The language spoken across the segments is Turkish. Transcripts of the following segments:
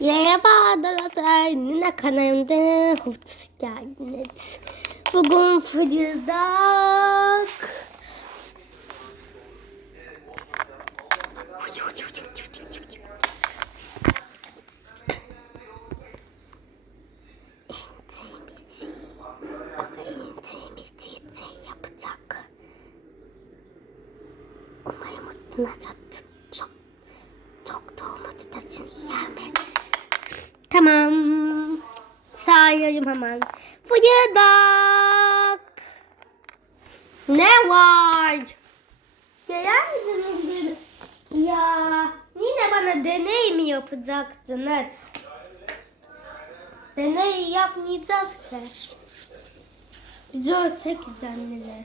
Merhaba arkadaşlar. Nina kanalımda hoş geldiniz. Bugün fırıldak. En sevmediği, ama en sevmediği şey yapacak. Umarım mutlu çok, çok, çok doğumu tutasın yemez. Tamam. Sayıyorum hemen. Fırıldak. Ne var? Gelir misiniz? Ya yine bana deney mi yapacaktınız? Deney yapmayacağız ki. Video çekeceğim yine.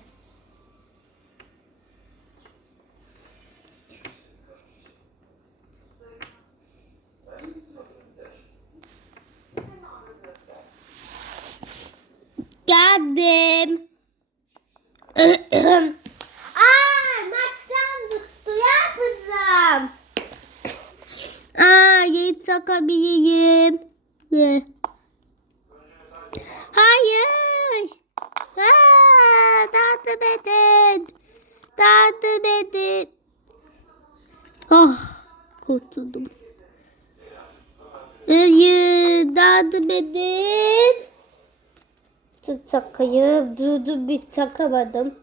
Geldim. Aa, maçtan tuttu yapacağım. Aa, yayı takabilirim. Ye. Hayır. Aa, yardım edin. Yardım edin. Oh, kurtuldum. Hayır, yardım edin. Şu takayı durdu bir takamadım.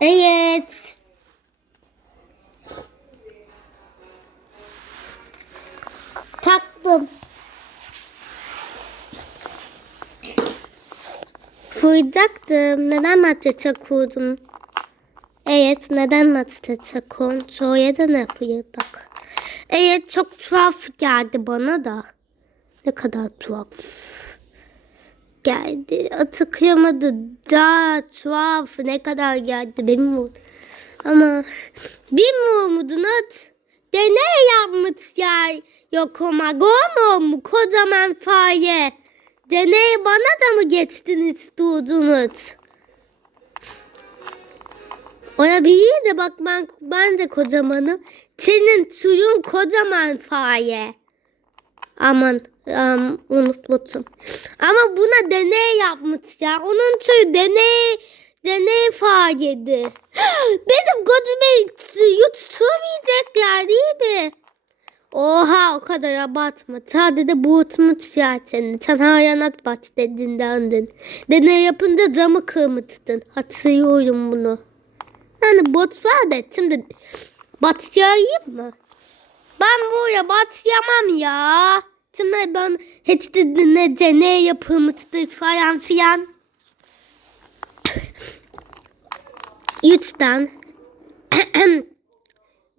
Evet. Taktım. Fırdaktım. Neden maçta çakıyordum? Evet, neden maçta çakıyorsun? Sonra da ne fırdak? Evet, çok tuhaf geldi bana da. Ne kadar tuhaf geldi. Atıklayamadı. Daha tuhaf ne kadar geldi benim oldu. Ama bilmiyor muydunuz? Deney yapmış ya. Yok ama görmüyor mu? Kocaman fare. Deney bana da mı geçtiniz durdunuz? Olabilir de bak ben, ben de kocamanım. Senin suyun kocaman fare. Aman um, unutmuşum. Ama buna deney yapmış ya. Onun suyu deney deney faredir. Benim gözüme suyu tutamayacaklar değil mi? Oha o kadar abartma. Sadece buğutmuş ya seni. Sen hayvanat bahçedindendin. Deney yapınca camı kırmıştın. Hatırlıyorum bunu. Yani bot var da şimdi batıyayım mı? Ben buraya batıyamam ya. Şimdi ben hiç de ne deney yapılmıştır falan filan. Lütfen.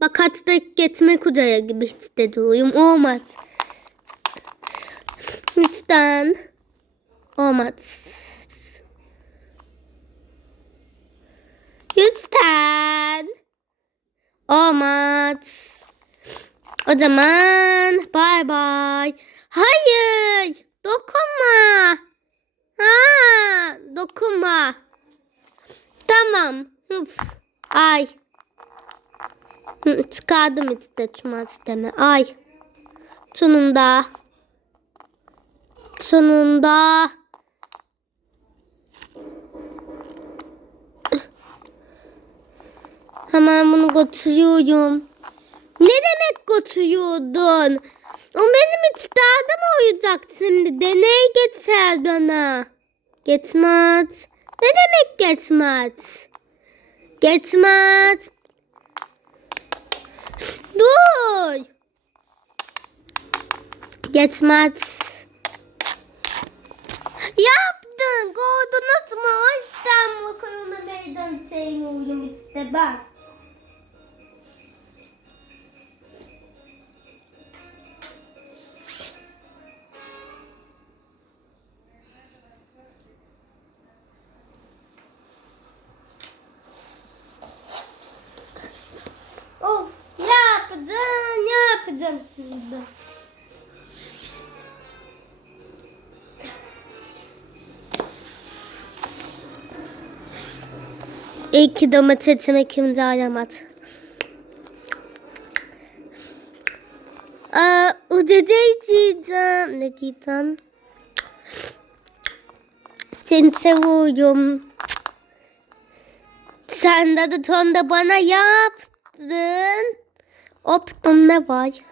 Bak hatta geçmek üzere gibi hissediyorum. Olmaz. Lütfen. Olmaz. Olmaz. O zaman bay bay. Hayır. Dokunma. Ha, dokunma. Tamam. Üf. Ay. Çıkardım işte tüm sistemi. Ay. Sonunda. Sonunda. Hemen bunu götürüyorum. Ne demek götürüyordun? O benim hiç dağda mı uyuyacak şimdi? Deney geçer bana. Geçmez. Ne demek geçmez? Geçmez. Dur. Geçmez. Yaptın. Gördünüz mü? O yüzden makarona meydan sevmiyorum işte ben. Şimdi. İyi ki domatesime kimse aramadı. Aa, ucuca diyeceğim. Ne diyeceğim? Seni seviyorum. Sen de tonda bana yaptın. Optum ne var?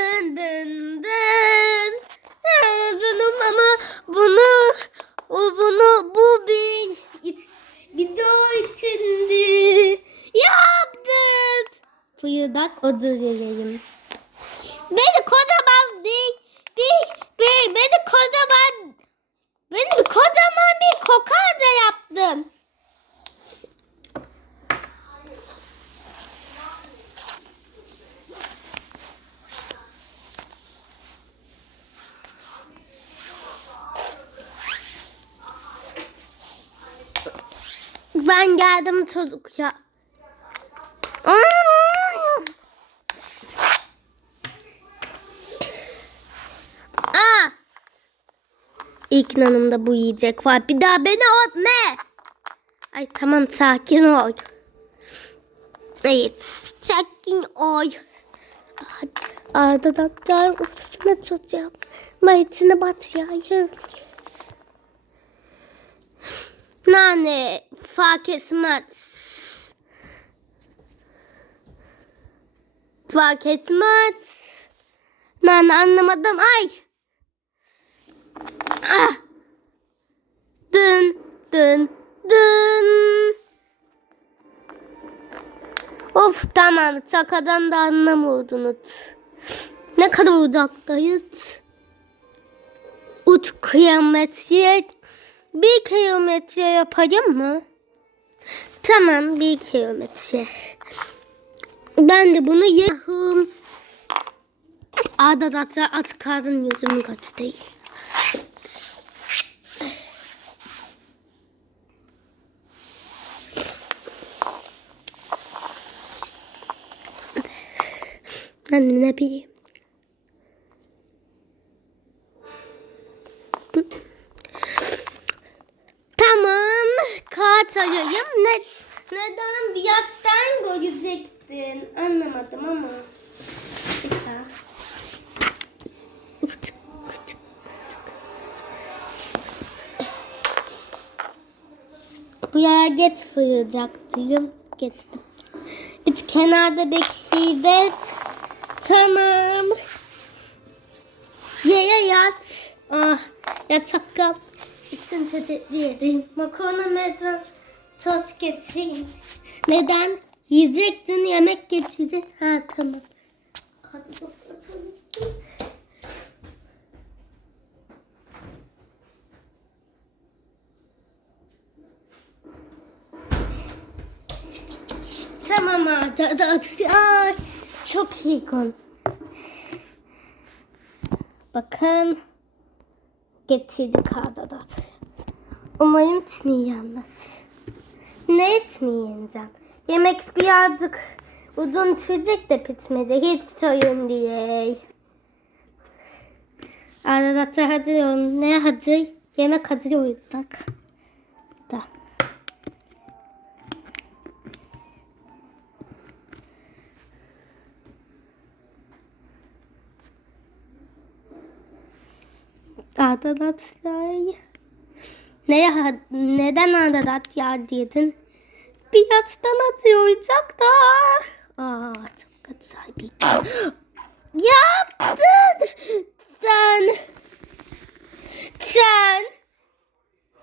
Dın dın. Geldim çocuk ya. Aa! İlk Hanım'da bu yiyecek var. Bir daha beni öpme. Ay tamam sakin ol. Evet sakin ol. Arda da da üstüne tut yap. Mayısını bat ya. Nane fark etmez. Fark etmez. Nane anlamadım. Ay. Ah. Dın dın dın. Of tamam şakadan da anlamıyordunuz. Ne kadar uzaktayız? Ut kıyametye bir kilometre yapayım mı? Tamam bir kilometre. Ben de bunu yapayım. Ada da at kadın yüzümü kaç değil. Ben ne bileyim. Tamam. Arayayım. Ne, neden bir yattan görecektin? Anlamadım ama. Bir daha. Buraya geç fırlayacaktım. Geçtim. Üç kenarda bekleyin. Tamam. Yere yat. Ah, yatak kal. İçin tetikleyelim. Makarna neden? Tot getireyim. Neden? Yiyecektin, yemek getirdin. Ha tamam. Hadi bakalım. Tamam da da Ay, çok iyi konu. Bakın getirdik Adadat. Umarım Tini yalnız. Ne etini yiyeceğim? Yemek birazcık uzun sürecek de bitmedi. Hiç sorun değil. Adadat hazır olun. Ne hazır? Yemek hazır olacak. Da. Adadatlar. Ne, neden adadat ya dedin? Bir yattan atıyacak da. Aa, çok bir Yaptın sen. Sen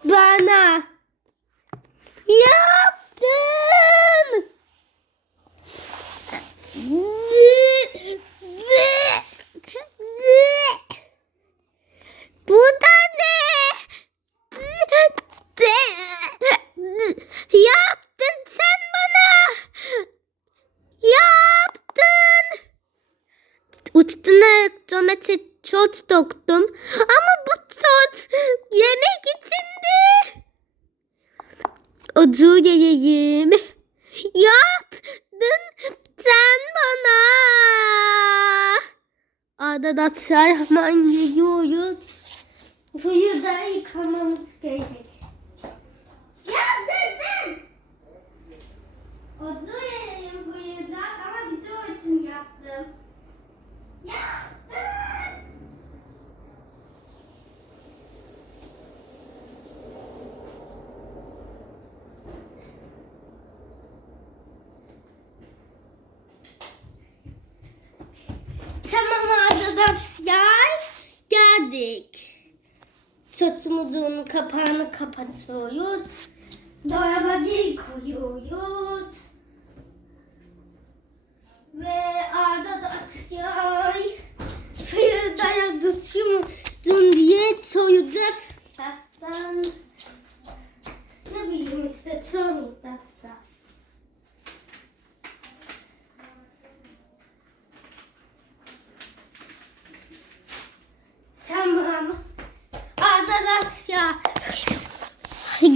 bana yaptın. Bu da ne? Yaptın sen bana. Yaptın. Üstüne domates çok döktüm. Ama bu sos yemek içinde. Özür dileyim. Yaptın sen bana. Arada hemen yiyoruz. Suyu da yıkamamız gerek. Yaptın sen. Özür dileyim suyu da ama video arkadaşlar geldik. Çatımızın kapağını kapatıyoruz. Dolaba geri koyuyoruz. Ve arkadaşlar Fıyırdaya tutuyorum diye soyacağız. Ne bileyim işte soyacağız da.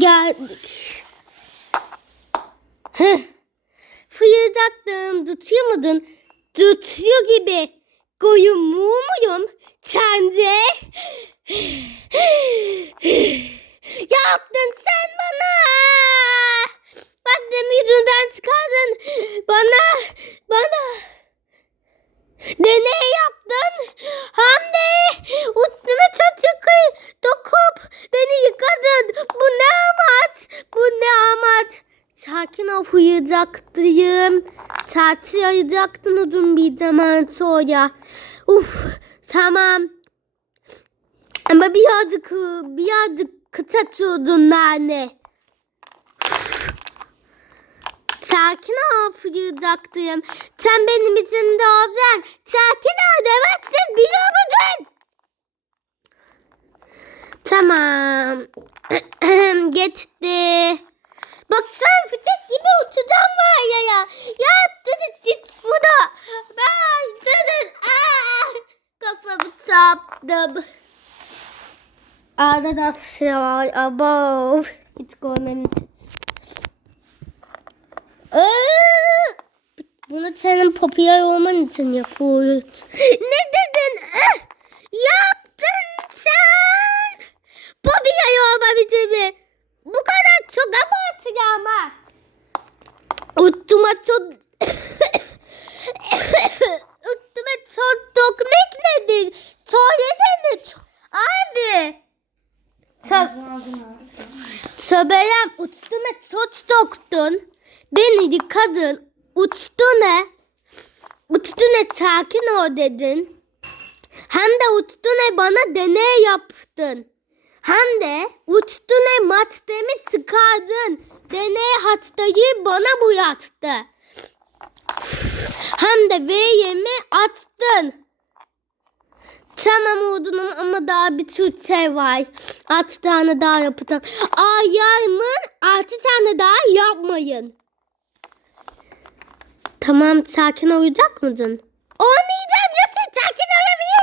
Geldik. Ol uyuyacaktım. Tatil arayacaktın uzun bir zaman sonra. Uf tamam. Ama birazcık birazcık kısa tutun anne. Sakin ol uyuyacaktım. Sen benim için doğdun. Sakin ol demezsin biliyor musun? Tamam. Geçti. Bak sen fıçak gibi uçacağım var ya ya. Ya dedi git burada. Ben dedi. Kafamı çarptım. Arkadaşlar above. Hiç görmemişiz. Aa, Bunu senin popüler olman için yapıyoruz. Ne dedin? Ah, Yaptın sen. Popüler olmam için mi? Bu kadar çok abartılı ama. Utuma çok... Utuma çok dökmek nedir? Söylesene. çok- Abi. Söbeyem üstüme çok döktün. Beni yıkadın. Üstüne. Üstüne sakin ol dedin. Hem de üstüne bana deney yaptın. Hem de üstüne maddemi çıkardın. Deney hastayı bana buyattı. Hem de V'yemi attın. Tamam oğlum ama daha bir sürü şey var. Altı tane daha yapacağız. Ayarımın altı tane daha yapmayın. Tamam sakin olacak mısın? Olmayacağım ya sen sakin olamıyorsun.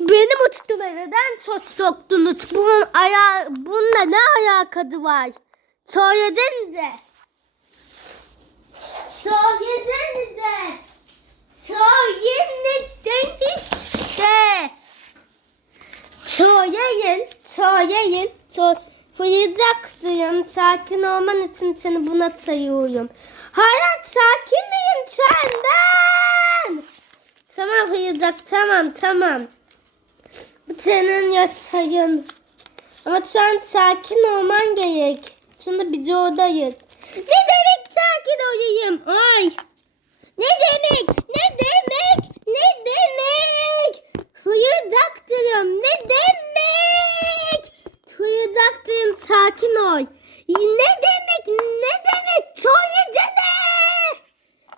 Benim uçtuğuma neden çok soktunuz? Bunun aya bununla ne alakası var? Söyledinize. Söyledinize. Söyleyinize. Söyleyin. Söyleyin. Söyleyacaktım. Sakin olman için seni buna sayıyorum. Hayat sakin miyim senden? Tamam hayırdak tamam tamam. Bu senin yatayın. Ama şu an sakin olman gerek. Şimdi biz oradayız. Ne demek sakin olayım? Ay. Ne demek? Ne demek? Ne demek? Hıyırdaktırım. Ne demek? Hıyırdaktırım sakin ol. Ne demek? Ne demek? Söylesene.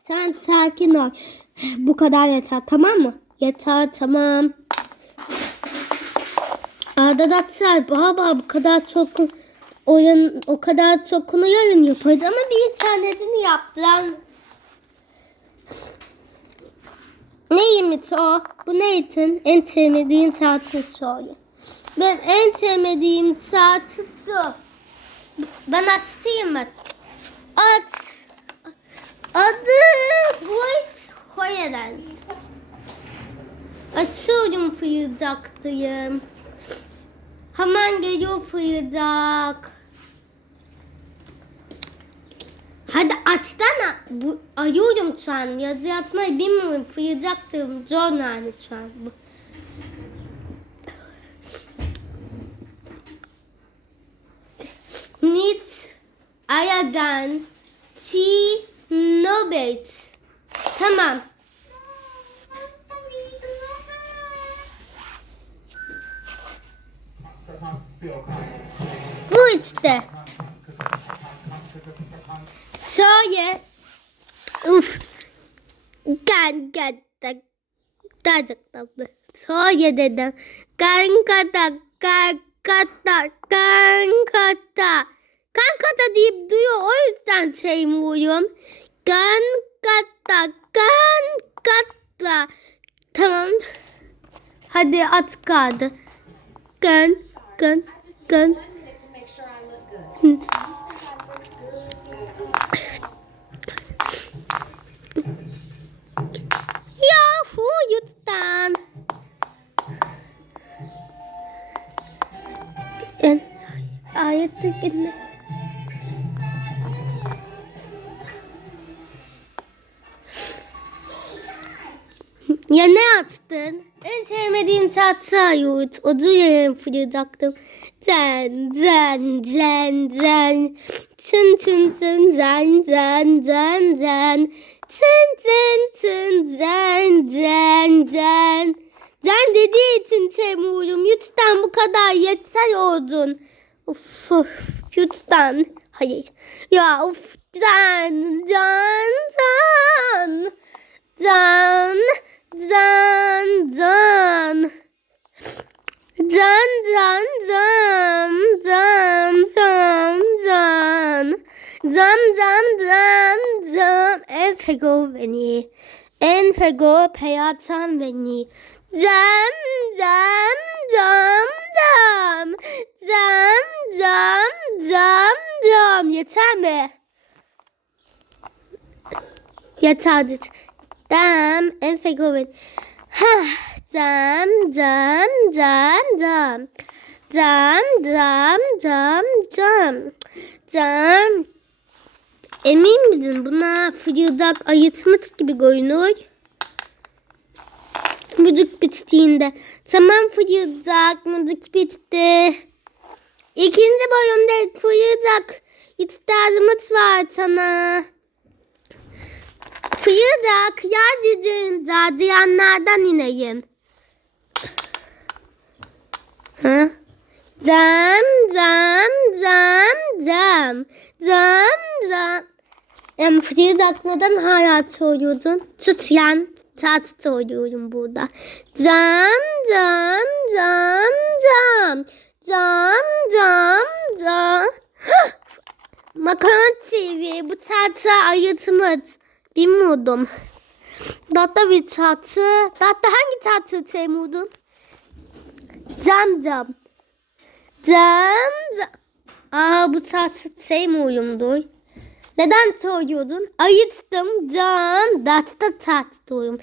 Sen sakin ol. Bu kadar yeter tamam mı? Yeter tamam. Arkadaşlar baba bu kadar çok oyun o kadar çok konu yarın yaparız ama bir tanesini yaptılar. Neymiş o? Bu için? En sevmediğin tatil söyle. Benim en sevmediğim tatil su. Ben atayım mı? At. Hoyerens. Açıyorum fıyırdaktayım. Hemen geliyor fıyırdak. Hadi açsana. Bu, arıyorum şu an. Yazı yazmayı bilmiyorum. Fıyırdaktım. Zor yani şu an. Bu. Needs Ayagan T Nobet. Tamam. Bu işte. Şöyle. Uf. Kan kata. Tacık tatlı. Şöyle dedim. Kan kata. Kan kata. Kan kata. Kan kata deyip duruyor. O yüzden sevmiyorum. Kan kata. Kan kata. Tamam. Hadi at kağıdı. Kan. Gun. Gun. Yahoo YouTube'dan. Ben ayette Hatayut oduyayım fırıldaktım. Ten ten ten ten. Tın tın tın ten ten ten ten. Tın tın tın ten ten ten. Ten dediği için Temur'um YouTube'dan bu kadar yeter oldun. Of of YouTube'dan. Hayır. Ya of ten ten. vergeweni. En vergepeyatam veni. Zam zam zam zam. Zam zam zam zam. Yeter mi? Yeterdir. Zam en vergeven. Ha zam zam zam zam. Zam zam zam zam. Zam Emin misin buna fırıldak ayıtmış gibi görünür? Müzik bittiğinde. Tamam fırıldak müzik bitti. İkinci bölümde fırıldak ihtiyacımız var sana. Fırıldak yardımcın zardiyanlardan ineyim. Ha? Zam zam zam zam zam zam e, Frizaklı'dan hayat oynuyordum. Tutyan tat oynuyorum burada. Cam cam cam cam. Cam cam cam. Makarna TV bu tatlı ayıtımız. Bilmiyordum. Hatta bir tatlı. Hatta hangi tatlı Temur'dun? Cam cam. Cam cam. Aa bu tatlı Temur'umdur. Neden söylüyordun? Ayıttım can. Datta tat diyorum.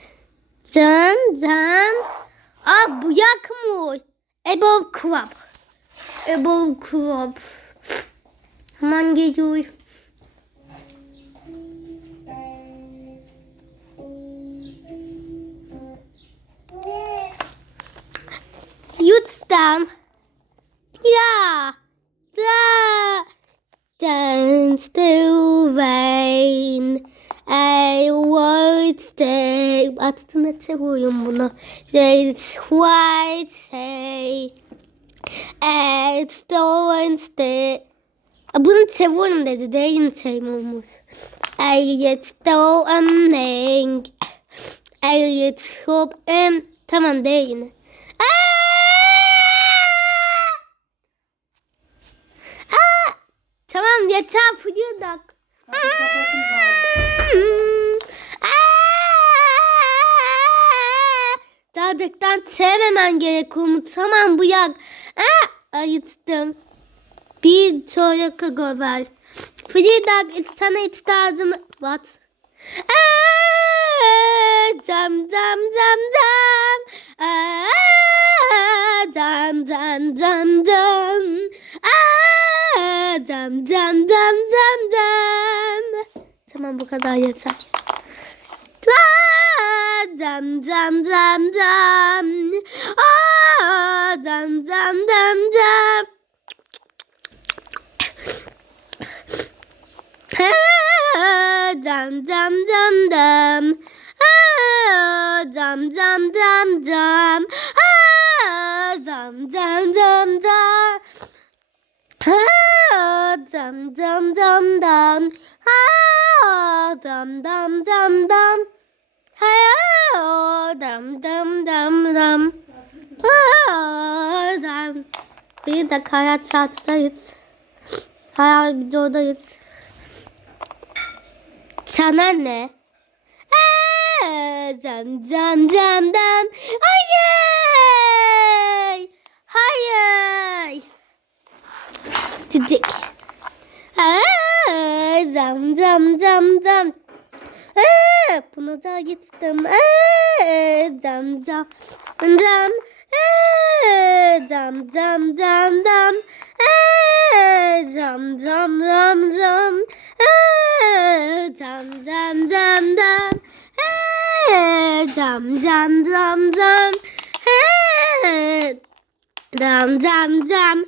Cam cam. Aa bu yakmur. Above crop. Above crop. Hemen geliyor. aslında seviyorum bunu. It's white say. It's the Wednesday. Bunu seviyorum dedi. Değil sevmiyormuş. It's the morning. It's hope. Tamam değil yine. Tamam yeter fırıldak. Tamam, Dadıktan sevmemen gerekiyormuş. Tamam bu yak. Aa! Ayıttım. Bir sonraki göver. Fırıldak sana ihtiyacım. What? Aa, Cam cam cam cam. Aa, Cam cam cam cam. Aa, Cam cam cam cam cam. Tamam bu kadar yeter. dum dum dum dum. Oh, dum dum dum dum. Oh, dum dum dum dum. Oh, dum dum dum dum. Oh, dum dum dum dum. Oh, dum dum dum dum. Oh, dum dum dum dum. Dam dam dam. Bir dakika hayat saatindayız. Hayal videodayız. Sana ne? Ee, Cam cam cam cam. Hayır. Hayır. Dedik. Ee, Cam cam cam cam. Ee, Buna da gittim. Ee, Cam cam cam. Ee, Cam cam cam cam. Ee, Cam cam cam cam. Ee, Cam cam cam cam. Ee, Cam cam